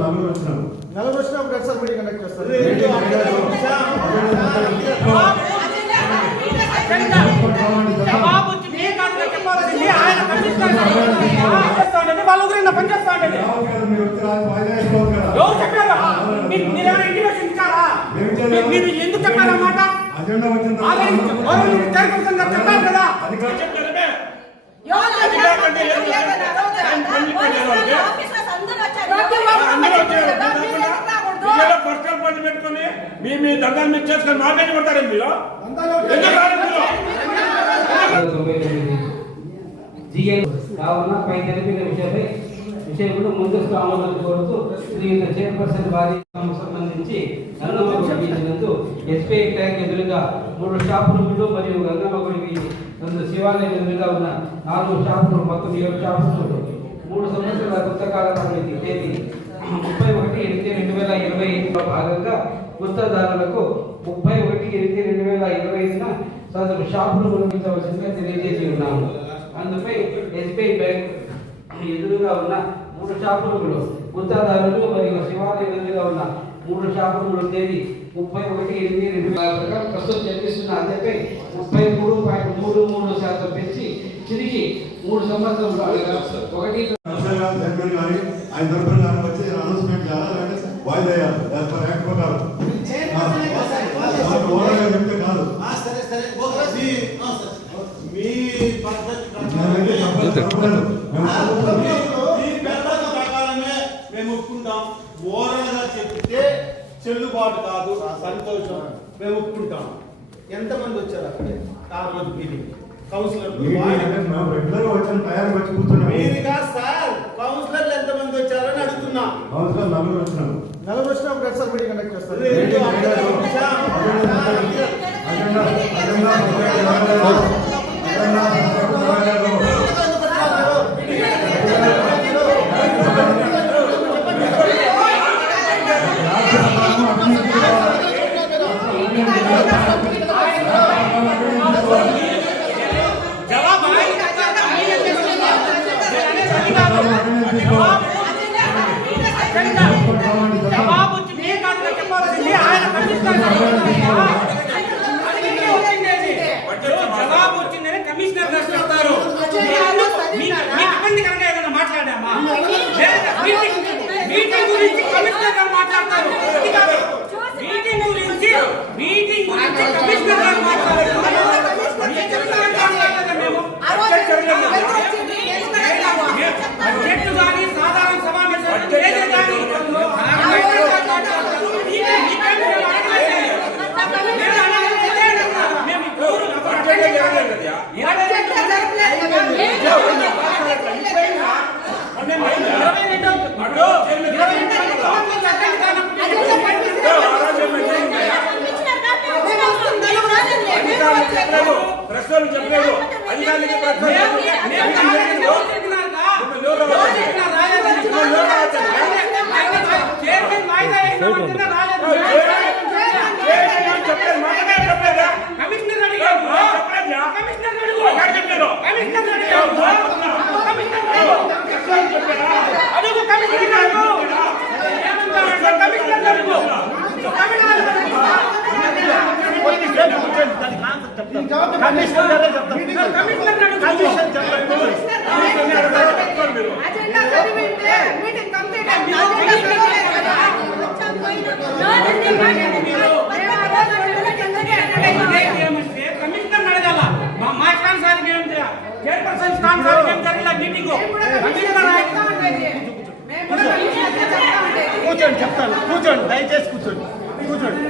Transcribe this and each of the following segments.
నలుగురు వచ్చినప్పుడు ఎట్లా మీటింగ్ కండక్ట్ చేస్తారు? మీరు ఎందుకు చెప్పారన్నమాట? చెప్పారు కదా. పెట్టుకుని మీ దండాలు మీరు చేసుకొని మాట్లాడి పడతారు మీరు. కావున పై తెలిపిన విషయంలో ముందస్తు ఆమోదం కోరుతూ శ్రీయుత చైర్పర్సన్ వారి సంబంధించి గంగమ్మగుడి ఎస్బీఐ ట్యాంక్ ఎదురుగా 3 షాప్ రూములు మరియు గంగమ్మగుడికి 2 శివాలయం ఎదురుగా ఉన్న 4 షాప్ రూమ్ మొత్తం 7 షాప్ రూములు 3 సంవత్సరాల గుత్తకాల పరిమితి తేదీ 31/8/2025 భాగంగా గుత్తదారులకు 31/8/2025న సదరు షాప్ రూములు ఇవ్వవలసిందిగా తెలియజేసి ఉన్నాము. అందుపై ఎస్బీఐ బ్యాంక్ ఎదురుగా ఉన్న 3 షాప్ రూములు గుత్తదారులు మరియు శివాలయం ఎదురుగా ఉన్న 3 షాప్ రూములు తేదీ 31/8/2025 ప్రస్తుతం చెల్లిస్తున్న అద్దెపై 33.33% పెంచి తిరిగి 3 సంవత్సరాలు ఆయన తరఫున వచ్చి అనౌన్స్మెంట్ చేయాలి, వాయిదా వేయాలి. యాక్ట్ ప్రకారం చెప్తే కాదు. మీ ప్రకారమే మేము ఒప్పుకుంటాం. ఓరల్గా చెప్తే చెల్లుబాటు కాదు, సంతోషం, మేము ఒప్పుకుంటాం. ఎంతమంది వచ్చారు అక్కడే ఆ రోజు మీటింగ్? కౌన్సిలర్లు సార్, కౌన్సిలర్లు ఎంతమంది వచ్చారని అడుగుతున్నా. నలుగురు వచ్చినప్పుడు ఎట్లా మీటింగ్ కండక్ట్ చేస్తారు? జవాబు వచ్చిందని కమిషనర్ రాస్తారు. మాట్లాడామా? మీటింగ్ గురించి కమిషనర్ గారు మాట్లాడతారు. మీటింగ్ గురించి కమిషనర్ గారు మాట్లాడతారు. అధ్యక్షుడు కానీ సాధారణ సమావేశం ఏదే కానీ చెప్పలేదు అధికారులకి కూర్చోండి, చెప్తాను. కూర్చోండి, దయచేసి కూర్చోండి. కూర్చోండి,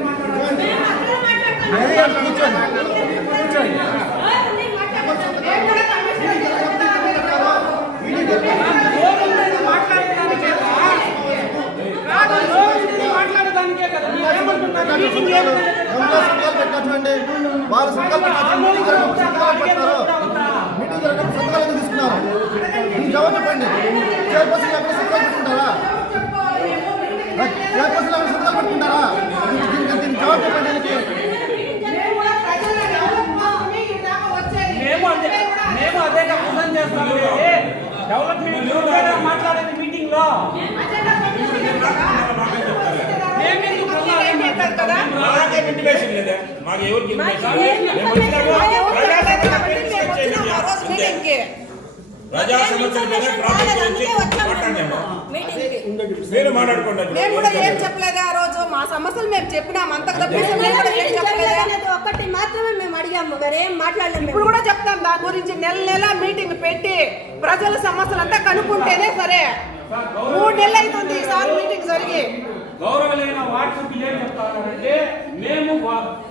వాళ్ళు సంకల్పం సంతకాలు తీసుకున్నారు. జవాబు చెప్పండి. చైర్పర్సన్ సంతకాలు పెట్టుకుంటారా? చైర్పర్సన్ సంతకాలు పెట్టుకుంటారా? దీనికి జవాబు చెప్పండి. మేము అదే క్వశ్చన్ చేస్తాము. డెవలప్మెంట్ మాట్లాడేది మీటింగ్ లో మాకు ఎవరికి మాకు ఇన్ఫర్మేషన్ ఏం మేము ఇన్ఫర్మేషన్ వచ్చినాము రాలేదు ప్రజా కాబట్టి మేము వచ్చినాము ఆ రోజు మీటింగ్కి. ప్రజా మాకేం సమస్యల మీద ఇన్ఫర్మేషన్ ప్రాబ్లం రాలేదు, గురించి అందుకే వచ్చాము మాట్లాడాము. మీటింగ్కి. మీరు మాట్లాడుకోండి. మేము కూడా ఏం చెప్పలేదు ఆ రోజు, మా సమస్యలు మేము చెప్పినాం, అంతకు తప్పించి మేము కూడా ఏం చెప్పలేదు. ఒక్కటి మాత్రమే మేము అడిగాము, వేరేం మాట్లాడలేము. ఇప్పుడు కూడా చెప్తాం దాని గురించి, నెల నెల మీటింగ్ పెట్టి ప్రజల సమస్యలు అంతా కనుక్కుంటేనే సరే. 3 నెలలు అవుతుంది ఈసారి మీటింగ్ జరిగి. గౌరవమైన వార్డు సభ్యులు ఏం చెప్తా ఉన్నారంటే మేము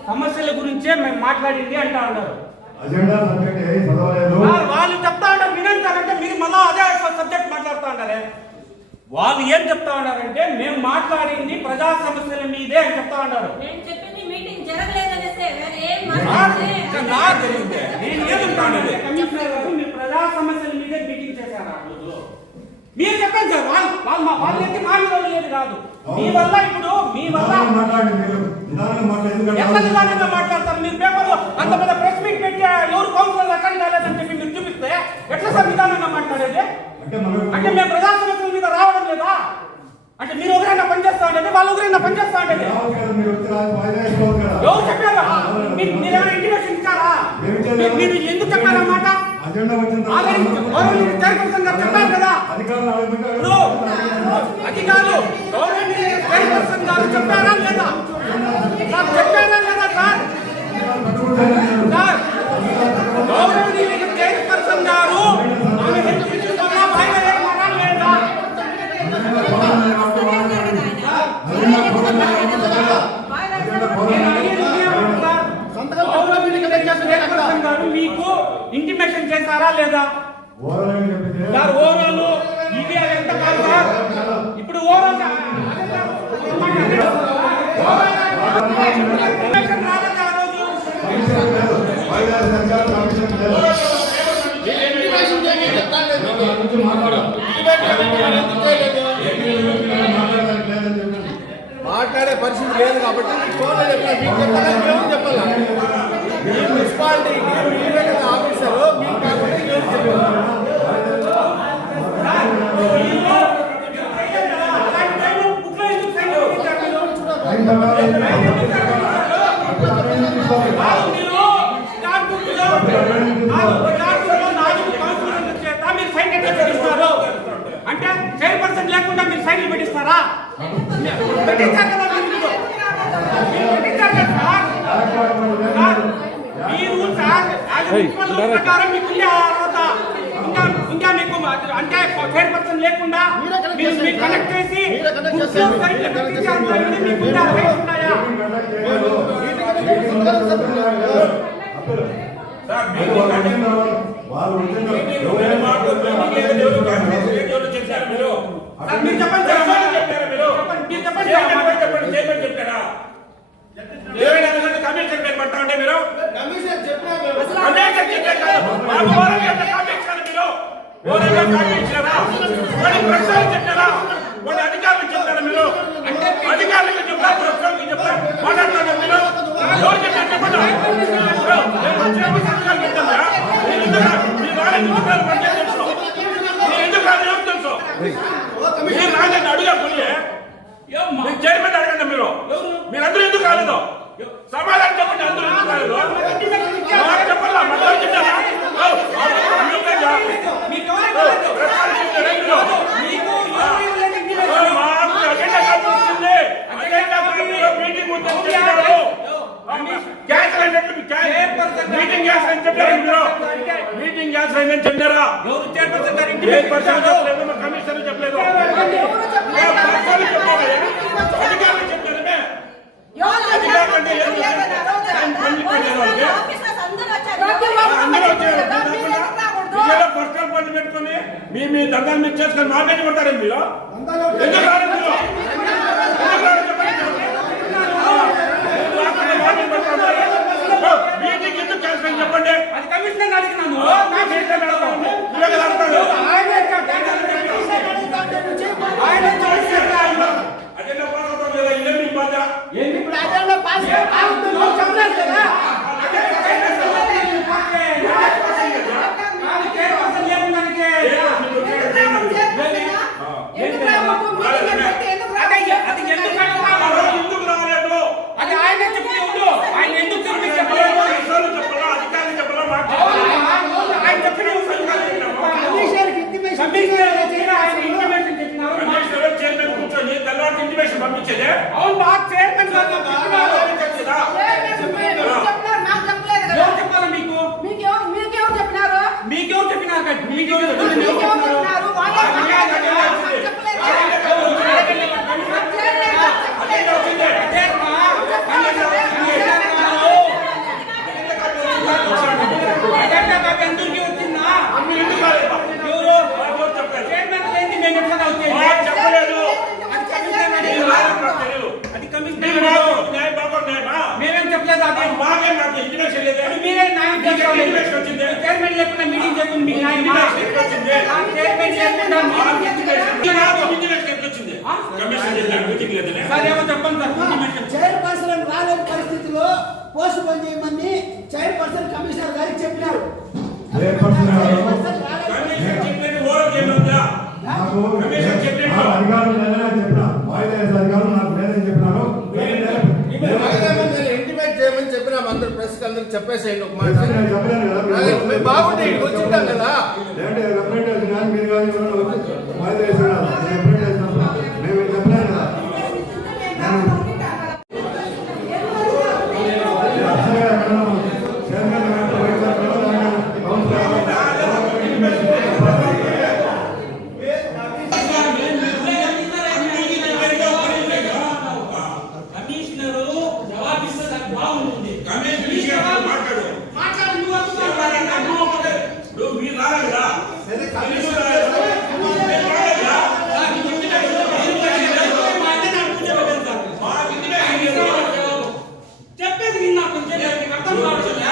సమస్యల గురించే మేము మాట్లాడింది అంటా ఉన్నారు. అజెండా సబ్జెక్ట్ ఏది చదవలేదు. వాళ్ళు చెప్తా ఉంటారు వినంటారంటే మీరు మళ్ళా అదే సబ్జెక్ట్ మాట్లాడుతూ ఉంటారే. వాళ్ళు ఏం చెప్తా ఉన్నారంటే మేము మాట్లాడింది ప్రజా సమస్యల మీదే అని చెప్తా ఉన్నారు. నేను చెప్పింది మీటింగ్ జరగలేదనేస్తే వేరే ఏం నాకు తెలియదు. నేను ఏమంటాను కమిషనర్ గారు మీరు ప్రజా సమస్యల మీదే మీటింగ్ చేశారు ఆ రోజు. మీరు చెప్పండి సార్, వాళ్ళు ఎత్తి మాట్లాడలేదు కాదు. మీ వల్ల ఇప్పుడు మీ వల్ల మాట్లాడండి, మీరు నిదానంగా మాట్లాడండి. ఎంత నిదానంగా మాట్లాడతారు మీరు? పేపర్లో అంత పెద్ద ప్రెస్ మీట్ పెట్టి ఎవరు కౌన్సిలర్ అటెండ్ కాలేదని చెప్పి మీరు చూపిస్తే ఎట్లా సార్ నిదానంగా మాట్లాడేది? అంటే మేము ప్రజా సమస్యల మీద రావడం లేదా? అంటే మీరు ఒకరైనా పనిచేస్తా ఉండేది, వాళ్ళు ఒకరైనా పనిచేస్తా ఉండేది. ఎవరు చెప్పారా? మీరేమైనా ఇంటిమేషన్ ఇచ్చారా? మీరు ఎందుకు చెప్పారన్నమాట? చైర్పర్సన్ గారు చెప్పారు కదా. అది కాదు, చైర్పర్సన్ గారు చెప్పారా లేదా? చెప్పారా లేదా సార్? గౌరవనీయులు చైర్పర్సన్ గారు ఆమె హెల్త్ ఇష్యూస్ వల్ల బయలుదేరమన్నా లేదా? మీకు ఇంటిమేషన్ చేశారా లేదా? సార్ ఓవరాల్ ఇది ఎంత కాదు సార్. ఇప్పుడు ఓవరాల్ రాలేదా ఆ రోజు? మాట్లాడే పరిస్థితి లేదు కాబట్టి ఫోన్లో చెప్పాలి. మీ మున్సిపాలిటీకి మీరే కదా ఆఫీసరు, మీకు కాకుండా ఎవరు చెప్పారు? అంటే చైర్పర్సన్ లేకుండా మీరు సైన్లు పెట్టిస్తారా? పెట్టించారు కదా మీరు పెట్టించారు కదా సార్. మీరు మున్సిపల్ ప్రకారం మీకు ఇంకా మీకు అంటే చైర్పర్సన్ లేకుండా మీరు కనెక్ట్ చేసి మీరు చెప్పండి చెప్పారా? కమిషన్ పేరు పడతా ఉంటే మీరు కమిషనర్ చెప్పినా అధికారులకు చెప్పారా మీరు? అధికారులకు చెప్పారు, చెప్పారు మాట్లాడుతున్నారు మీరు. ఎవరు చెప్పారు చెప్పండి. మీరు రాజండి అడుగా పోయి మీకు చైర్మన్ అడగండి. మీరందరూ ఎందుకు కాలేదు? సమాధానం చెప్పండి. అందరూ ఎందుకు కాలేదు చెప్పాలా? మళ్ళీ చెప్పారా? మీటింగ్ మీటింగ్ గ్యాస్ అయిందని చెప్పారా? కమిషనర్ చెప్పలేదు. పర్సనల్ ఫండ్ పెట్టుకుని మీ దండాలు మీరు చేసుకొని మాట్లాడి కొడతారండి మీరు. ఎందుకు రాలేదు మీరు? మీటింగ్ ఎందుకు క్యాన్సిల్ చెప్పండి. అది కమిషనర్ అడిగినాను. అజెండా పాస్ అవుతాం లేదా? ఇదే మీ బాధ. ఇప్పుడు అజెండా పాస్ చెప్పలేదు కదా. ఎందుకు రాలేదు? అది ఆయన చెప్తే ఆయన ఎందుకు చైనా ఆయన ఇంటిమేషన్ చెప్పినారు. కమిషనర్ చైర్మన్ కూర్చొని తెల్లవారి ఇంటిమేషన్ పంపించేదే. అవును మా చైర్మన్ గారు నాకు చెప్పినారు. నాకు చెప్పలేదు కదా. ఎవరు చెప్పాలా మీకు? మీకెవరు చెప్పినారు? మీకెవరు చెప్పినారు? మీకెవరు చెప్పినారు? వాళ్ళే నాకు చెప్పలేదు. అందరికీ వచ్చిందా? మీరు ఎందుకు కాలేదు? ఎవరు ఎవరు చెప్పలేదు? చైర్మన్ లేని మేము ఎట్లా వచ్చేది? మాకు చెప్పలేదు. అది కమిషనర్ మీరు అడిగారు. రాలేదు, నాకు తెలియదు. అది మీరు కమిషనర్ నాకు అడిగారు. న్యాయం బాగా న్యాయమా? మేమేం చెప్పలేదు. అదే మాకే నాకు ఇంటిమేషన్ లేదే. మీరే న్యాయం చేస్తారు. ఇంటిమేషన్ వచ్చింది. చైర్మన్ లేకుండా మీటింగ్ చేయకుండా మీకు న్యాయమా? ఇంటిమేషన్ వచ్చింది. చైర్మన్ లేకుండా మాకు మీటింగ్ ఇంటిమేషన్ ఎట్లా వచ్చింది? కమిషన్ చేద్దాం, మీటింగ్ లేదనే. సార్ ఏమో చెప్పండి సార్. ఇంటిమేషన్ చైర్పర్సన్ రాలేని పరిస్థితిలో పోస్ట్ పోన్ చేయమని చైర్పర్సన్ కమిషనర్ గారికి చెప్పినారు. చైర్పర్సన్ గారు కమిషన్ చెప్పినట్టు ఓరల్ ఏమవుతుందా? నాకు కమిషన్ చెప్పినట్టు. నాకు అధికారులు లేదని చెప్పినా వాయిదా వేసే అధికారులు నాకు లేదని చెప్పినారు. ఇంటిమేట్ చేయమని చెప్పినాం అందరు ప్రెస్ అందరికి చెప్పేసేయండి ఒక మాట. నేను చెప్పలేను కదా. మేము బాగుంటే ఇక్కడికి వచ్చింటాం కదా. లేదంటే రిప్రజెంటేషన్ కానీ మీరు కానీ ఎవరైనా వచ్చి వాయిదా వేసినారు. నేను రిప్రజెంటేషన్ మేము చెప్పలేను కదా. కమిషనరు జవాబిస్తే అది బాగుంటుంది. కమిషన్ విషయం మాట్లాడు. మాట్లాడు నువ్వు వస్తున్నావు. ఇప్పుడు మీరు రాలేదు కదా. కమిషన్ రాలేదు. మీరు రాలేదు కదా. సార్, ఈ ఇంటిమేషన్ మా అన్న నాకు కూర్చోబెట్టాను సార్. మాకు ఇంటిమేషన్ లేదు. చెప్పేది విన్నా కొంచెం మీకు అర్థం కావట్లేదా?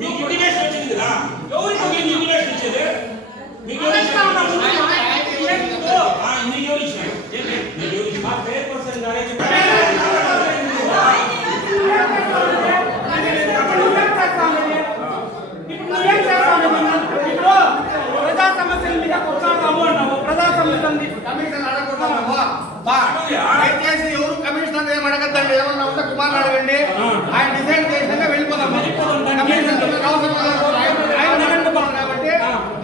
మీకు ఇంటిమేషన్ వచ్చింది కదా. ఎవరికి మీకు ఇంటిమేషన్ ఇచ్చేది? మీకు ఎవరు ఇచ్చారు? మీకు ఎవరు ఇచ్చారు? మీకు ఎవరు ఇచ్చారు? మా చైర్పర్సన్ గారే చెప్పారు. ఇప్పుడు నువ్వేం చేస్తావు? ఇప్పుడు ప్రజా సమస్యల మీద కొట్లాడతాము అన్నావు. ప్రజా సమస్యల కమిషన్ అడగకూడదు. దయచేసి ఎవరు కమిషనర్ ఏం అడగద్దండి. ఏమన్నా ఉంటే కుమార్ అడగండి. ఆయన డిసైడ్ చేసినాక వెళ్ళిపోదాం. కమిషనర్ అవసరం లేదు. ఆయన అడగకపోవాలి కాబట్టి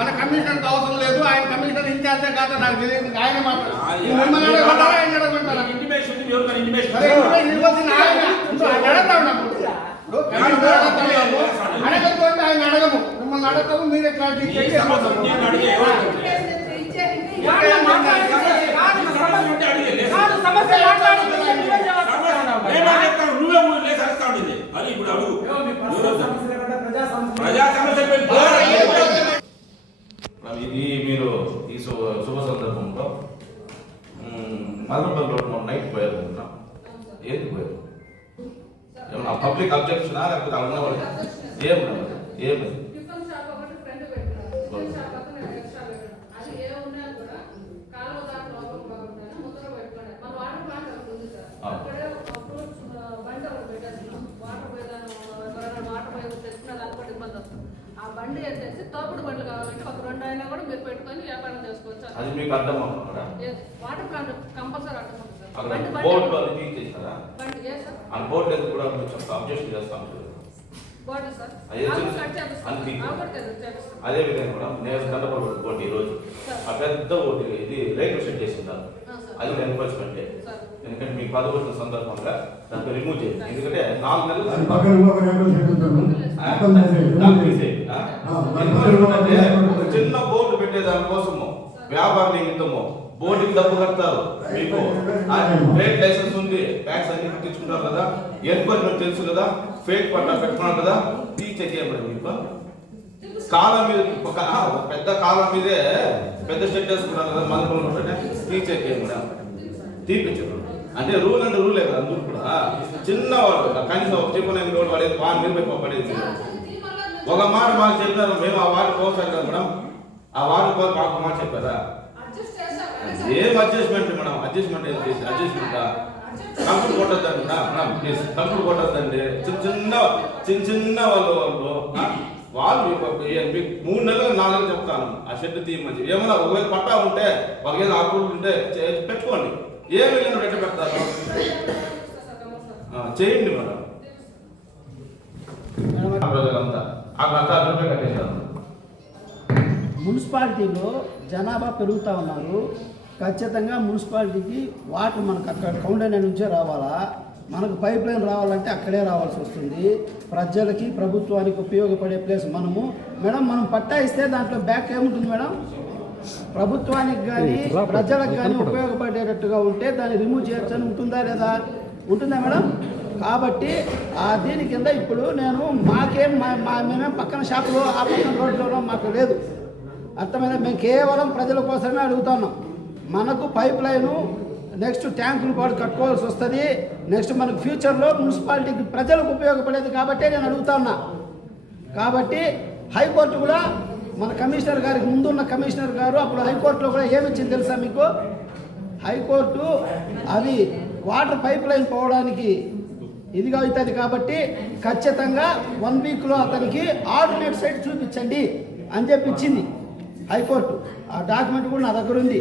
మన కమిషనర్ అవసరం లేదు. ఆయన కమిషనర్ ఇన్ఛార్జే కాదు నాకు తెలియదు. ఆయన మిమ్మల్ని అడగమంటారా ఆయన అడగమంటారా? ఇంటిమేషన్ ఉంది, ఎవరికైనా ఇంటిమేషన్ సరే, ఉందా? ఇంటిమేషన్ ఇవ్వాల్సిన ఆయన అడగతా ఉన్నాము. అడగకపోతే ఆయన అడగము. మిమ్మల్ని అడగము. మీరే క్లారిటీ ఈ సమస్య నేను అడిగే ఎవరు? సమస్య మాట్లాడుతున్నా నువ్వే జవాబు చెప్తున్నావు. ఏమో చెప్తాను, నువ్వే లేదు అడుగుతా ఉండేది. అది ఇప్పుడు అడుగు. ప్రజా సమస్యలు ఇది మీరు ఈ శుభ సందర్భంలో మదనపల్లి రోడ్ మొన్న నైట్ పోయారు అనుకున్నాం. ఏది పోయారు? ఏమన్నా పబ్లిక్ అబ్జెక్షన్ లేకపోతే అన్నవాడు ఏం ఆ బండి వేసేసి తోపుడు బండ్లు కావాలంటే ఒక 2 అయినా కూడా మీరు పెట్టుకొని వ్యాపారం చేసుకోవచ్చు. అది మీకు అర్థం అవుతున్నారా? వాటర్ ప్లాంట్ కంపల్సరీ అర్థం అక్కడ బోర్డు అది తీసేస్తారా? బండి ఏ సార్ ఆ బోర్డు దగ్గర కూడా అబ్జెక్షన్ చేస్తాం. బోర్డు సార్ అదే అదే విధంగా కూడా నేను కండపల్లి బోర్డు ఈ రోజు ఆ పెద్ద బోర్డు ఇది రేకులు సెట్ చేసి ఉంటారు. అది ఎన్ఫోర్స్మెంట్. ఎందుకంటే మీకు 10 వచ్చిన సందర్భంగా దాంట్లో రిమూవ్ చేయండి. ఎందుకంటే 4 నెలలు అది పక్కన ఇంకొక రేకులు చెప్పింటాను. చిన్న బోర్డు పెట్టే దానికోసము వ్యాపార నిమిత్తము బోర్డుకి డబ్బు కడతారు. మీకు ట్రేడ్ లైసెన్స్ ఉంది, ట్యాక్స్ అన్ని కట్టించుకుంటారు కదా, ఎన్క్వైర్మెంట్ తెలుసు కదా, ఫేక్ పట్టా పెట్టుకున్నారు కదా, తీర్చేకి ఏమన్నా మీకు కాలం మీద ఒక పెద్ద కాలం మీదే పెద్ద స్టెట్ వేసుకున్నారు కదా, మదనపల్లి ఉంటే తీర్చేకి ఏమన్నా తీర్పించారు. అంటే రూల్ అంటే రూలే కదా. అందరూ కూడా చిన్నవాళ్ళు కనీసం చెప్పిన రోడ్డు పడేది వారి మీద పడేది. ఒక మాట మాకు చెప్పారు, మేము ఆ వార్డు కోసారు కదా మేడం, ఆ వార్డు కోసం మాకు మాట చెప్పారా? ఏం అడ్జస్ట్మెంట్ మేడం? అడ్జస్ట్మెంట్ ఏం చేసి అడ్జస్ట్మెంట్ కంప్యూటర్ కొట్టద్దండి మేడం, ప్లీజ్ కంప్యూటర్ కొట్టద్దండి. చిన్న వాళ్ళు మీకు 3 నెలలు 4 నెలలు చెప్తాను ఆ షెడ్ తీయమని. ఏమన్నా ఒకవేళ పట్టా ఉంటే వాళ్ళకి ఏదో అప్రూవల్ ఉంటే పెట్టుకోండి. ఏమి లేదు ఎట్లా పెడతారు చేయండి మేడం. ప్రజలంతా అక్కడ 1,000 రూపాయలు కట్టేశారు. మున్సిపాలిటీలో జనాభా పెరుగుతూ ఉన్నారు. ఖచ్చితంగా మున్సిపాలిటీకి వాటర్ మనకు అక్కడ కౌండైన నుంచే రావాలా, మనకు పైప్ లైన్ రావాలంటే అక్కడే రావాల్సి వస్తుంది. ప్రజలకి ప్రభుత్వానికి ఉపయోగపడే ప్లేస్ మేడం మనం పట్టా ఇస్తే దాంట్లో బ్యాక్ ఏముంటుంది మేడం? ప్రభుత్వానికి కానీ ప్రజలకు కానీ ఉపయోగపడేటట్టుగా ఉంటే దాన్ని రిమూవ్ చేయొచ్చని ఉంటుందా లేదా? ఉంటుందా మేడం? కాబట్టి దీని కింద ఇప్పుడు నేను మేమేం పక్కన షాపులో ఆ పక్కన రోడ్లలో మాకు లేదు, అర్థమైనా? మేము కేవలం ప్రజల కోసమే అడుగుతున్నాం. మనకు పైప్ లైను నెక్స్ట్ ట్యాంకులు కూడా కట్టుకోవాల్సి వస్తుంది. నెక్స్ట్ మనకు ఫ్యూచర్లో మున్సిపాలిటీకి ప్రజలకు ఉపయోగపడేది కాబట్టే నేను అడుగుతున్నా. కాబట్టి హైకోర్టు కూడా మన కమిషనర్ గారికి ముందున్న కమిషనర్ గారు అప్పుడు హైకోర్టులో కూడా ఏమిచ్చింది తెలుసా మీకు? హైకోర్టు అది వాటర్ పైప్ లైన్ పోవడానికి ఇదిగా అవుతుంది కాబట్టి ఖచ్చితంగా 1 వీక్లో అతనికి ఆల్టర్నేట్ సైట్ చూపించండి అని చెప్పి ఇచ్చింది హైకోర్టు. ఆ డాక్యుమెంట్ కూడా నా దగ్గర ఉంది,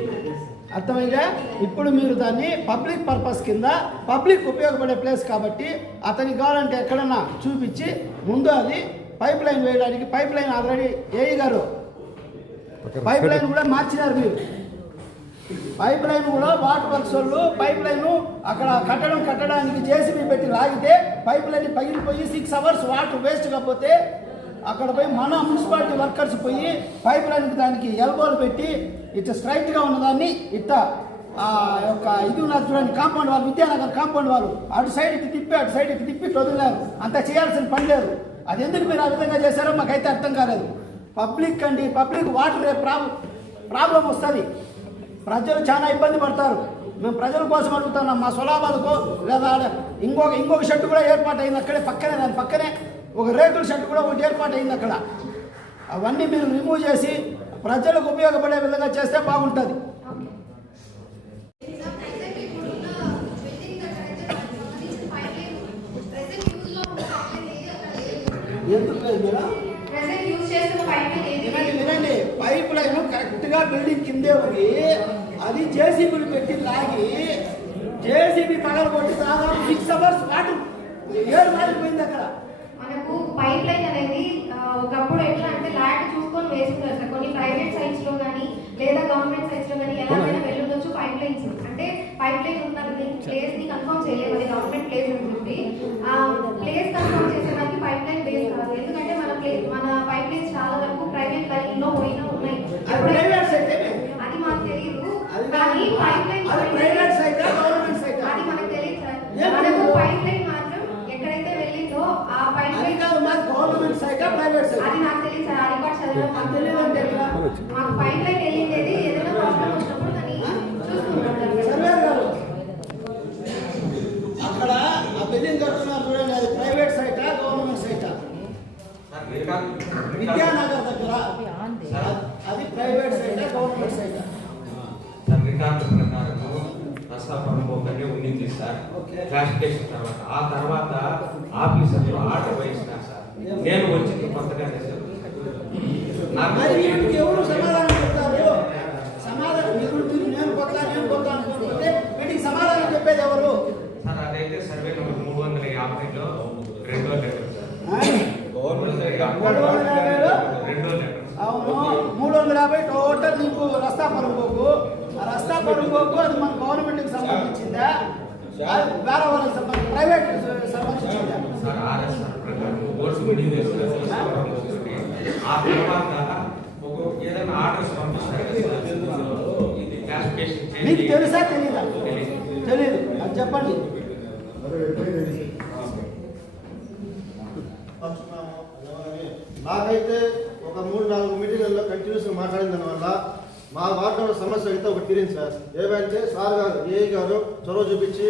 అర్థమైందా? ఇప్పుడు మీరు దాన్ని పబ్లిక్ పర్పస్ కింద పబ్లిక్ ఉపయోగపడే ప్లేస్ కాబట్టి అతనికి కావాలంటే ఎక్కడన్నా చూపించి ముందు అది పైప్ లైన్ వేయడానికి పైప్ లైన్ ఆల్రెడీ ఏఈ గారు పైప్ లైన్ కూడా మార్చినారు. మీరు పైప్ లైన్ కూడా వాటర్ వర్క్స్ వాళ్ళు పైప్ లైన్ అక్కడ కట్టడానికి జేసీబీ పెట్టి లాగితే పైప్ లైన్ పగిలిపోయి 6 అవర్స్ వాటర్ వేస్ట్ కాకపోతే అక్కడ పోయి మన మున్సిపాలిటీ వర్కర్స్ పోయి పైప్ లైన్కి దానికి ఎల్బోలు పెట్టి ఇట్లా స్ట్రైట్గా ఉన్నదాన్ని ఇట్లా యొక్క ఇది ఉన్నారు చూడండి, కాంపౌండ్ వాళ్ళు, విద్యానగర్ కాంపౌండ్ వాళ్ళు అటు సైడ్ ఇటు తిప్పి వదిలేరు. అంత చేయాల్సిన పని లేదు. అది ఎందుకు మీరు ఆ విధంగా చేశారో మాకైతే అర్థం కాలేదు. పబ్లిక్ వాటర్ ప్రాబ్లం వస్తుంది, ప్రజలు చాలా ఇబ్బంది పడతారు. మేము ప్రజల కోసం అడుగుతున్నాం. మా స్వలాభాలకు లేదా ఇంకొక షెడ్ కూడా ఏర్పాటు అయింది అక్కడే పక్కనే, దాని పక్కనే ఒక రేకుల షెడ్ కూడా ఒకటి ఏర్పాటు అయింది అక్కడ. అవన్నీ మీరు రిమూవ్ చేసి ప్రజలకు ఉపయోగపడే విధంగా చేస్తే బాగుంటుంది. ఎందుకు వినండి, పైప్ లైన్ కరెక్ట్గా బిల్డింగ్ కిందే ఉంది. అది జేసీబీలు పెట్టి లాగి జేసీబీ పగలగొట్టి దాదాపు 6 అవర్స్ వాటర్ 7 మారిపోయింది అక్కడ. మనకు పైప్ లైన్ అనేది ఒకప్పుడు ఎట్లా అంటే ల్యాండ్ చూసుకొని వేసుకున్నారు సార్. కొన్ని ప్రైవేట్ సైట్స్ లో కానీ లేదా గవర్నమెంట్ సైట్స్ లో కానీ ఎలాగైనా వెళ్ళొచ్చు పైప్ లైన్స్. అంటే పైప్ లైన్ ఉన్న ప్లేస్ ని కన్ఫర్మ్ చేయలేదు, అది గవర్నమెంట్ ప్లేస్ అని చెప్పి ఆ ప్లేస్ కన్ఫర్మ్ చేసేదానికి పైప్ లైన్ బేస్ కాదు. ఎందుకంటే మన పైప్ లైన్స్ చాలా వరకు ప్రైవేట్ లైన్ లో పోయినా ఉన్నాయి. అది మాకు తెలియదు, కానీ పైప్ లైన్ అది మనకు తెలియదు సార్. మనకు పైప్ లైన్ మాత్రం ఎక్కడైతే వెళ్ళిందో ఆ pipeline government site private site అది నాకు తెలియదు సార్. అది కూడా చదవడం మాకు పైప్ లైన్ వెళ్ళింది ఏదైనా ప్రాబ్లం వచ్చినప్పుడు దాన్ని చూసుకుంటాం. అక్కడ ఆ బిల్డింగ్ కడుతున్నారు చూడండి, అది ప్రైవేట్ సైటా గవర్నమెంట్ సైటా? విద్యానగర్ దగ్గర అది ప్రైవేట్ సైటా గవర్నమెంట్ సైటా? ఉండింది సార్. క్లాసిఫికేషన్ తర్వాత ఆఫీసర్లు ఆర్డర్ వేసినారు సార్. నేను వచ్చి కొత్తగా ఎవరు సమాధానం చెప్తారు? సమాధానం నేను కొత్త అనుకుంటే వీటికి సమాధానం చెప్పేది ఎవరు సార్? అదైతే సర్వే నెంబర్ 350లో 2వ లెటర్ సార్. అవును, 350 టోటల్ నీకు రస్తా పరుగోకు. ఆ రస్తా పరుగోకు అది మన గవర్నమెంట్కి సంబంధించిందా వేరే వాళ్ళకి సంబంధించి ప్రైవేట్ సంబంధించిందా? మీకు తెలుసా తెలీదా? తెలీదు, అది చెప్పండి. నాకైతే ఒక 3-4 మీటింగ్లలో కంటిన్యూస్గా మాట్లాడిన దానివల్ల మా వార్డులో సమస్య అయితే ఒకటి తీరింది సార్. ఏమంటే సార్ గారు ఏఈ గారు చొరవ చూపించి